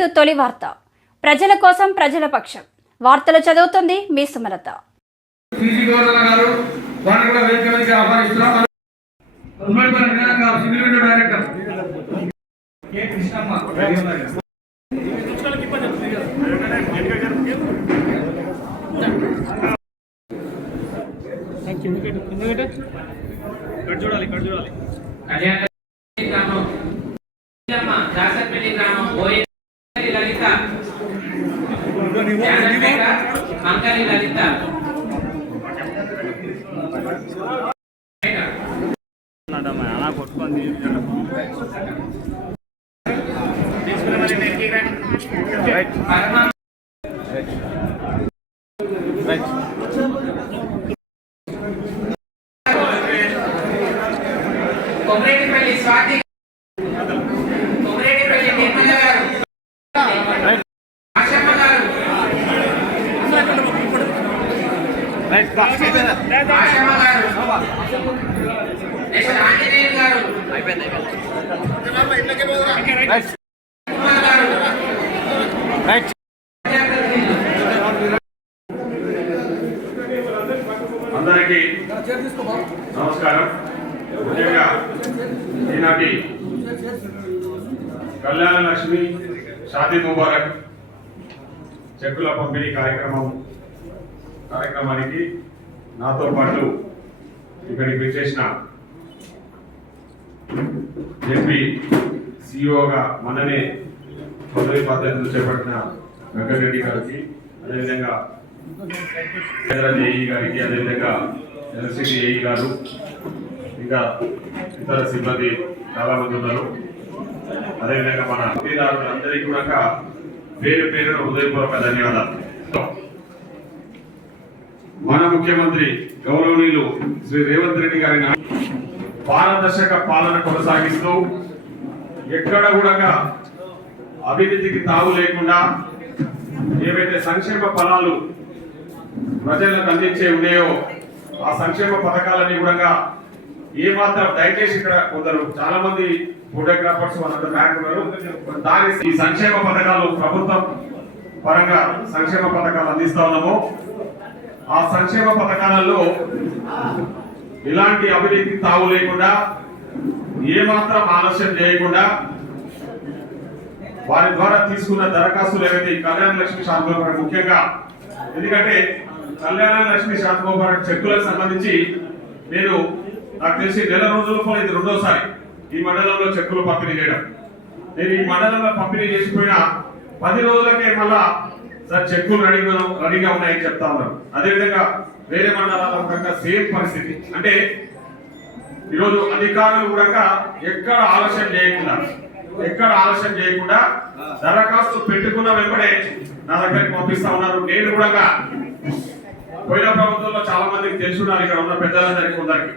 To తొలి వార్త. ప్రజల కోసం ప్రజల పక్షం. వార్తలు చదువుతుంది మీ సుమలత. అందరికీ నమస్కారం. ముఖ్యంగా ఈనాటి కళ్యాణ లక్ష్మి షాదీ ముబారక్ చెక్కుల పంపిణీ కార్యక్రమానికి నాతో పాటు ఇక్కడికి విచ్చేసిన ఎంపీ సిఇఓగా మననే పదవి బాధ్యతలు చేపట్టిన వెంకటరెడ్డి గారికి, అదేవిధంగా కేంద్ర ఏఈ గారికి, అదేవిధంగా ఎల్సిటి ఏఈ గారు, ఇంకా ఇతర సిబ్బంది చాలా మంది ఉన్నారు. అదేవిధంగా మన లబ్ధిదారులందరికీ కూడా పేరు పేరున హృదయపూర్వక ధన్యవాదాలు. మన ముఖ్యమంత్రి గౌరవనీయులు శ్రీ రేవంత్ రెడ్డి గారి పారదర్శక పాలన కొనసాగిస్తూ ఎక్కడ కూడా అభివృద్ధికి తావు లేకుండా ఏవైతే సంక్షేమ ఫలాలు ప్రజలకు అందించే ఉన్నాయో ఆ సంక్షేమ పథకాలన్నీ కూడా ఏమాత్రం దయచేసి ఇక్కడ కొందరు చాలా మంది ఫోటోగ్రాఫర్స్ వాళ్ళంతా బ్యాక్ ఉన్నారు. దాని ఈ సంక్షేమ పథకాలు ప్రభుత్వం పరంగా సంక్షేమ పథకాలు అందిస్తా ఉన్నాము. ఆ సంక్షేమ పథకాలలో ఎలాంటి అవినీతికి తావు లేకుండా ఏమాత్రం ఆలస్యం చేయకుండా వారి ద్వారా తీసుకున్న దరఖాస్తులు ఏవైతే కళ్యాణ లక్ష్మి షాదీ ముబారక్ ముఖ్యంగా, ఎందుకంటే కళ్యాణ లక్ష్మి షాదీ ముబారక్ చెక్కులకు సంబంధించి నాకు తెలిసి నెల రోజుల ఇది రెండోసారి ఈ మండలంలో చెక్కులు పంపిణీ చేయడం. నేను ఈ మండలంలో పంపిణీ చేసిపోయిన 10 రోజులకే మళ్ళా సార్ చెక్కులు రెడీగా ఉన్నాయని చెప్తా ఉన్నారు. అదేవిధంగా వేరే మండలాల కన్నా సేమ్ పరిస్థితి. అంటే ఈరోజు అధికారులు కూడా ఎక్కడ ఆలస్యం చేయకుండా దరఖాస్తు పెట్టుకున్న వెంబడే నా దగ్గరికి పంపిస్తా ఉన్నారు. నేను కూడా పోయిన ప్రభుత్వంలో చాలా మందికి తెలుసున్నారు, ఇక్కడ ఉన్న పెద్దలందరికీ కొందరికి.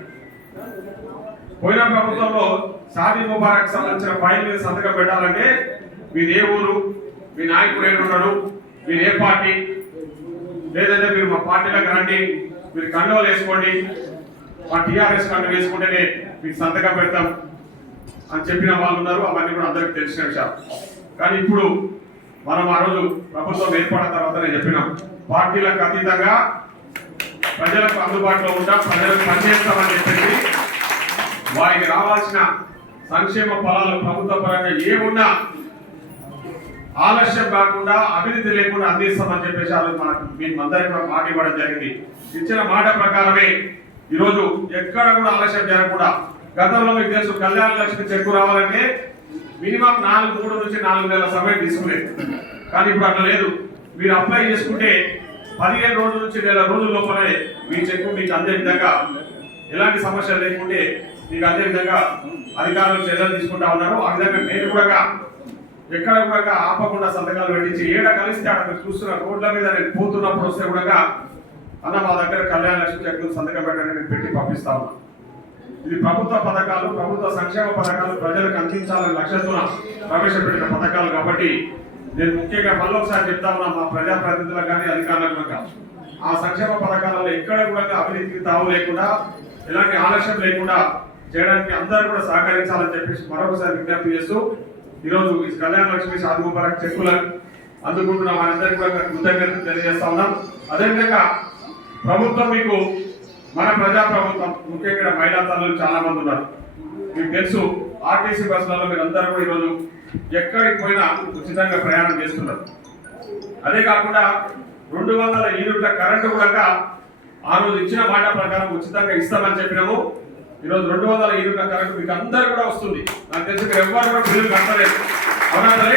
పోయిన ప్రభుత్వంలో షాదీ ముబారక్ సంబంధించిన ఫైల్ మీద సంతకం పెట్టాలంటే మీరు ఏ ఊరు, మీ నాయకుడు ఏడున్నాడు, మీరు ఏ పార్టీ, లేదంటే మీరు మా పార్టీలకు రండి, మీరు కండువలు వేసుకోండి, మా టీఆర్ఎస్ కండువ వేసుకుంటేనే మీకు సంతకం పెడతాం అని చెప్పిన వాళ్ళు ఉన్నారు. అవన్నీ కూడా అందరికి తెలిసిన విషయాలు. కానీ ఇప్పుడు మనం ఆ రోజు ప్రభుత్వం ఏర్పడిన తర్వాత చెప్పినాం, పార్టీలకు అతీతంగా ప్రజలకు అందుబాటులో ఉంటాం, ప్రజలకు పనిచేస్తామని చెప్పేసి వారికి రావాల్సిన సంక్షేమ ఫలాలు ప్రభుత్వ పరంగా ఏమున్నా ఆలస్యం కాకుండా అభివృద్ధి లేకుండా అందిస్తామని చెప్పేసి మీకు అందరికీ కూడా మాట ఇవ్వడం జరిగింది. ఇచ్చిన మాట ప్రకారమే ఈరోజు ఎక్కడ కూడా ఆలస్యం జరగకుండా, గతంలో మీకు తెలుసు కళ్యాణ లక్ష్మి చెక్కు రావాలంటే మినిమం 3 నుంచి 4 నెలల సమయం తీసుకునేది. కానీ ఇప్పుడు అట్లా లేదు. మీరు అప్లై చేసుకుంటే 15 రోజుల నుంచి నెల రోజుల లోపలే మీ చెక్కు మీకు అందే విధంగా, ఎలాంటి సమస్యలు లేకుంటే మీకు అందే విధంగా అధికారులు చర్యలు తీసుకుంటా ఉన్నారు. ఆ విధంగా నేను కూడా ఎక్కడ కూడా ఆపకుండా సంతకాలు పెట్టించి ఏడ కలిస్తే అక్కడ మీరు చూస్తున్న రోడ్ల మీద నేను పోతున్నప్పుడు వస్తే కూడా అన్న మా దగ్గర కళ్యాణ లక్ష్మి చెక్కులు సంతకం పెట్టండి నేను పెట్టి పంపిస్తా ఉన్నాను. ఇది ప్రభుత్వ పథకాలు, ప్రభుత్వ సంక్షేమ పథకాలు ప్రజలకు అందించాలని లక్ష్యంతో ప్రవేశపెట్టిన పథకాలు కాబట్టి నేను ముఖ్యంగా మళ్ళీ ఒకసారి చెప్తా ఉన్నా, మా ప్రజాప్రతినిధులకు కానీ అధికారులకు కానీ ఆ సంక్షేమ పథకాలలో ఎక్కడ కూడా అవినీతికి తావు లేకుండా, ఎలాంటి ఆలస్యం లేకుండా చేయడానికి అందరూ కూడా సహకరించాలని చెప్పేసి మరొకసారి విజ్ఞప్తి చేస్తూ ఈరోజు ఈ కళ్యాణ లక్ష్మి షాదీ ముబారక్ చెక్కులు అందుకుంటున్న వారందరికీ కూడా కృతజ్ఞతలు తెలియజేస్తా ఉన్నాం. అదేవిధంగా ప్రభుత్వం మీకు మన ప్రజా ప్రభుత్వం ముఖ్యంగా మహిళా తల్లులు చాలా మంది ఉన్నారు. మీకు తెలుసు ఆర్టీసీ బస్సులలో మీరు అందరూ కూడా ఈరోజు ఎక్కడికి పోయినా ఉచితంగా ప్రయాణం చేస్తున్నారు. అదే కాకుండా 200 యూనిట్ల కరెంటు కూడా ఆ రోజు ఇచ్చిన మాట ప్రకారం ఉచితంగా ఇస్తామని చెప్పినాము. ఈరోజు 200 యూనిట్ల కరెంటు మీకు అందరు కూడా వస్తుంది. నాకు తెలిసి మీరు ఎవరు కూడా బిల్లు కట్టలేదు. అవునా?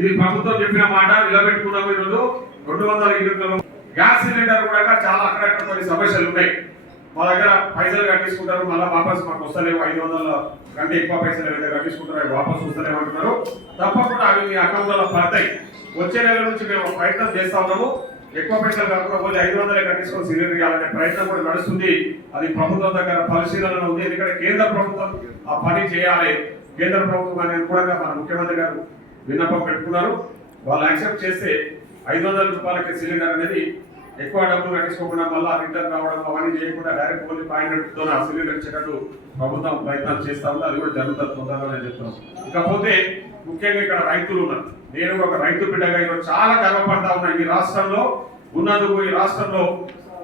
ఇది ప్రభుత్వం చెప్పిన మాట నిలబెట్టుకున్నాము. ఈరోజు 200 యూనిట్లలో గ్యాస్ సిలిండర్ కూడా చాలా అక్కడక్కడ కొన్ని సమస్యలు ఉన్నాయి. మా దగ్గర పైసలు కట్టించుకుంటారు, మళ్ళీ వాపస్ మాకు వస్తలేవు, 500 కంటే ఎక్కువ పైసలు ఏదైతే కట్టించుకుంటారో అవి వాపస్ వస్తలేవు అంటున్నారు. తప్పకుండా అవి మీ అకౌంట్లలో పడతాయి. వచ్చే నెల నుంచి మేము ప్రయత్నం చేస్తా ఉన్నాము. ఎక్కువ పైసలు కాకుండా పోతే 500 కట్టించుకొని సిలిండర్ ఇవ్వాలనే ప్రయత్నం కూడా నడుస్తుంది. అది ప్రభుత్వం దగ్గర పరిశీలన ఉంది. ఎందుకంటే కేంద్ర ప్రభుత్వం ఆ పని చేయాలి. కేంద్ర ప్రభుత్వం అనేది కూడా మన ముఖ్యమంత్రి గారు విన్నపం పెట్టుకున్నారు. వాళ్ళు యాక్సెప్ట్ చేస్తే 500 రూపాయలకి సిలిండర్ అనేది ఎక్కువ డబ్బులు కట్టించుకోకుండా మళ్ళీ రిటర్న్ రావడం అవన్నీ చేయకుండా డైరెక్ట్ ఓన్లీ పాయింట్తో ఆ సిలిండర్ ఇచ్చేటట్టు ప్రభుత్వం ప్రయత్నాలు చేస్తా ఉంది. అది కూడా జరుగుతుంది తొందరగా నేను చెప్తున్నాను. ఇకపోతే ముఖ్యంగా ఇక్కడ రైతులు ఉన్నారు. నేను ఒక రైతు బిడ్డగా ఈరోజు చాలా గర్వపడతా ఉన్నా. ఈ రాష్ట్రంలో ఉన్నందుకు, ఈ రాష్ట్రంలో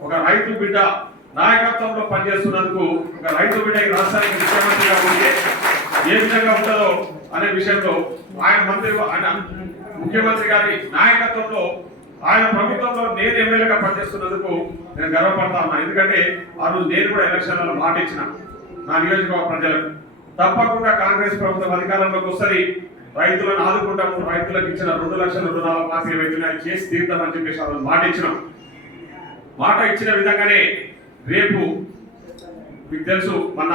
ఒక రైతు బిడ్డ నాయకత్వంలో పనిచేస్తున్నందుకు, ఒక రైతు బిడ్డ ఈ రాష్ట్రానికి ముఖ్యమంత్రిగా ఉంటే ఏ విధంగా ఉంటుందో అనే విషయంలో ఆయన ముఖ్యమంత్రి గారి నాయకత్వంలో ఆయన ప్రభుత్వంలో నేను ఎమ్మెల్యేగా పనిచేస్తున్నందుకు నేను గర్వపడతా ఉన్నా. ఎందుకంటే ఆ రోజు నేను కూడా ఎలక్షన్లలో మాట ఇచ్చిన నా నియోజకవర్గ ప్రజలకు తప్పకుండా కాంగ్రెస్ ప్రభుత్వం అధికారంలోకి వస్తుంది, రైతులను ఆదుకుంటాము, రైతులకు ఇచ్చిన 2 లక్షల రుణాల మాఫీ ఏవైతున్నాయో చేసి తీర్థమని చెప్పేసి ఆ రోజు మాట ఇచ్చినాం. మాట ఇచ్చిన విధంగానే రేపు మీకు తెలుసు మన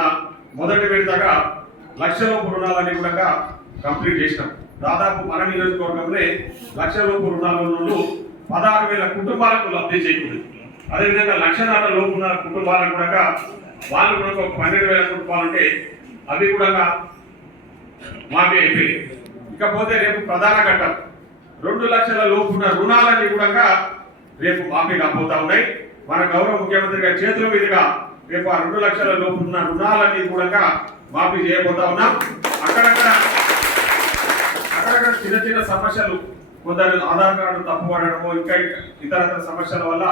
మొదటి విడతగా 1 లక్షలోపు రుణాలన్నీ కూడా కంప్లీట్ చేసినాం. దాదాపు మన నియోజకవర్గంలో 1 లక్షలోపు రుణాలు 16,000 కుటుంబాలకు లబ్ధి చేకూరింది. అదేవిధంగా 1.5 లక్షల లోపు ఉన్న కుటుంబాలకు కూడా వాళ్ళు కూడా ఒక 12,000 కుటుంబాలు ఉంటే అవి కూడా మాఫీ అయిపోయాయి. ఇకపోతే రేపు ప్రధాన ఘట్టం 2 లక్షల లోపు ఉన్న రుణాలన్నీ కూడా రేపు మాఫీ కాబోతా ఉన్నాయి. మన గౌరవ ముఖ్యమంత్రి గారి చేతుల మీదుగా రేపు ఆ 2 లక్షల లోపు ఉన్న రుణాలన్నీ కూడా మాఫీ చేయబోతా ఉన్నాం. అక్కడక్కడ చిన్న చిన్న సమస్యలు, కొందరు ఆధార్ కార్డు తప్పు పడడము, ఇంకా ఇతర సమస్యల వల్ల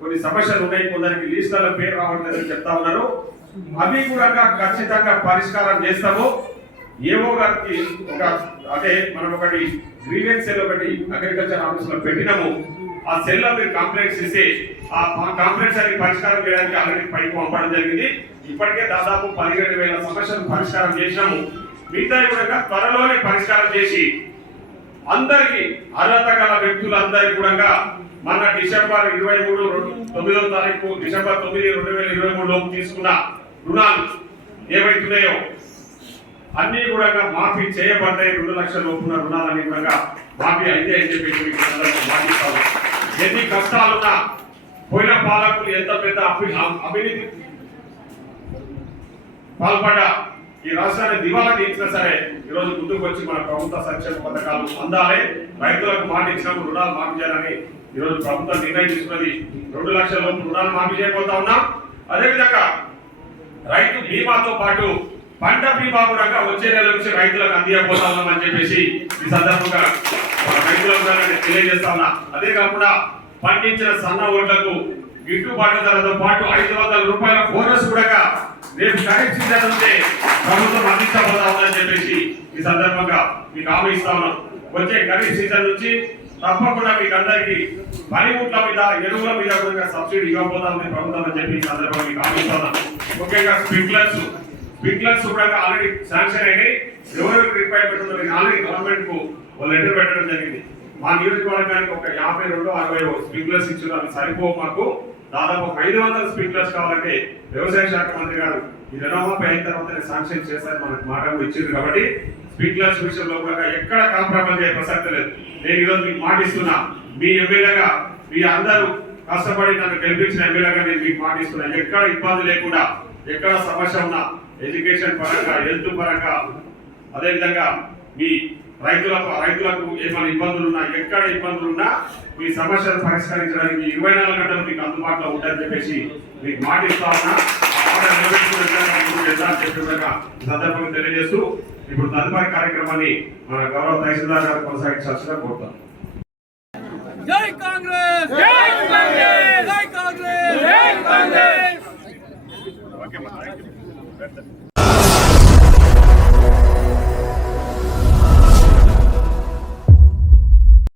కొన్ని సమస్యలు ఉన్నాయి. కొందరికి లిస్టుల పేరు రావట్లేదని చెప్తా ఉన్నారు. అవి కూడా ఖచ్చితంగా పరిష్కారం చేస్తాము. ఏవో గారికి ఒక అంటే మనం ఒకటి గ్రీవెన్స్ సెల్ ఒకటి అగ్రికల్చర్ ఆఫీస్ లో పెట్టినాము. ఆ సెల్ లో మీరు కంప్లైంట్స్ ఇస్తే ఆ కంప్లైంట్స్ అని పరిష్కారం చేయడానికి ఆల్రెడీ పైకి పంపడం జరిగింది. ఇప్పటికే దాదాపు 17,000 సమస్యలు పరిష్కారం చేసినాము. మిగతా కూడా త్వరలోనే పరిష్కారం చేసి అందరికి అర్హత గల వ్యక్తులందరికీ కూడా మన డిసెంబర్ 9వ తారీఖు డిసెంబర్ 9, 2023 లోపు తీసుకున్న రుణాలు ఏవైతున్నాయో అన్ని కూడా మాఫీ చేయబడ్డాయి. 2 లక్షల లోపున్న రుణాలన్నీ కూడా మాఫీ అయితే అని చెప్పి మీకు మాటిస్తాము. ఎన్ని కష్టాలున్నా పోయిన పాలకులు ఎంత పెద్ద అవినీతి పాల్పడ్డా ఈ రాష్ట్రాన్ని దివాలా తీర్చినా సరే ఈరోజు ముందుకు వచ్చి మన ప్రభుత్వ సంక్షేమ పథకాలు అందాలి, రైతులకు మాట ఇచ్చినప్పుడు రుణాలు మాఫీ చేయాలని ఈరోజు ప్రభుత్వం నిర్ణయం తీసుకున్నది. 2 లక్షల లోపు రుణాలు మాఫీ చేయబోతా ఉన్నాం. అదేవిధంగా రైతు బీమాతో పాటు పంట బీమా కూడా వచ్చే నెల నుంచి రైతులకు అందియబోతా ఉన్నామని చెప్పేసి ఈ సందర్భంగా రైతులకు తెలియజేస్తా ఉన్నా. అదే కాకుండా పండించిన సన్న ఓట్లకు గిట్టుబాటు ధరతో పాటు 500 రూపాయల బోనస్ కూడా రేపు ఖరీఫ్ సీజన్ ఉంటే ప్రభుత్వం అందించబోతా ఉందని చెప్పేసి ఈ సందర్భంగా మీకు హామీ ఇస్తా ఉన్నాం. వచ్చే ఖరీఫ్ సీజన్ నుంచి తప్పకుండా మీకు అందరికీ పనిముట్ల మీద, ఎరువుల మీద కూడా సబ్సిడీ ఇవ్వబోతా ఉంది ప్రభుత్వం అని చెప్పి ఈ సందర్భంగా మీకు హామీ ఇస్తా ఉన్నాం. ముఖ్యంగా స్ప్రింక్లర్స్ కూడా ఆల్రెడీ శాంక్షన్ అయినాయి. ఎవరెవరికి రిక్వైర్మెంట్ ఉందో ఆల్రెడీ గవర్నమెంట్ కు లెటర్ పెట్టడం జరిగింది. మా నియోజకవర్గానికి ఒక 52-60 స్ప్రింక్లర్స్ ఇచ్చారు. అవి సరిపోవు. మాకు దాదాపు 500 స్ప్రింక్లర్స్ కావాలంటే వ్యవసాయ శాఖ మంత్రి గారు ఈ రుణమాఫీ అయిన తర్వాత శాంక్షన్ చేశారు, మనకు మాట ఇచ్చింది. కాబట్టి స్ప్రింక్లర్స్ విషయంలో కూడా ఎక్కడ కాంప్రమైజ్ అయ్యే ప్రసక్తి లేదు. నేను ఈరోజు మీకు మాటిస్తున్నా, మీ ఎమ్మెల్యేగా మీ అందరూ కష్టపడి నన్ను గెలిపించిన ఎమ్మెల్యేగా నేను మీకు మాటిస్తున్నా. ఎక్కడ ఇబ్బంది లేకుండా, ఎక్కడ సమస్య ఉన్నా ఎడ్యుకేషన్ పరంగా, హెల్త్ పరంగా, అదేవిధంగా మీ రైతులకు ఏమైనా ఇబ్బందులు ఉన్నా, ఎక్కడ ఇబ్బందులు ఉన్నా మీ సమస్యలు పరిష్కరించడానికి 24 గంటలు మీకు అందుబాటులో ఉంటాయని చెప్పేసి మీకు మాట ఇస్తా ఉన్నా. ఉండాలని చెప్పి కూడా ఈ సందర్భంగా తెలియజేస్తూ ఇప్పుడు తదుపరి కార్యక్రమాన్ని మన గౌరవ తహసీల్దార్ గారు కొనసాగించాల్సిందిగా కోరుతాం. జై కాంగ్రెస్ జై కాంగ్రెస్ జై కాంగ్రెస్ జై కాంగ్రెస్.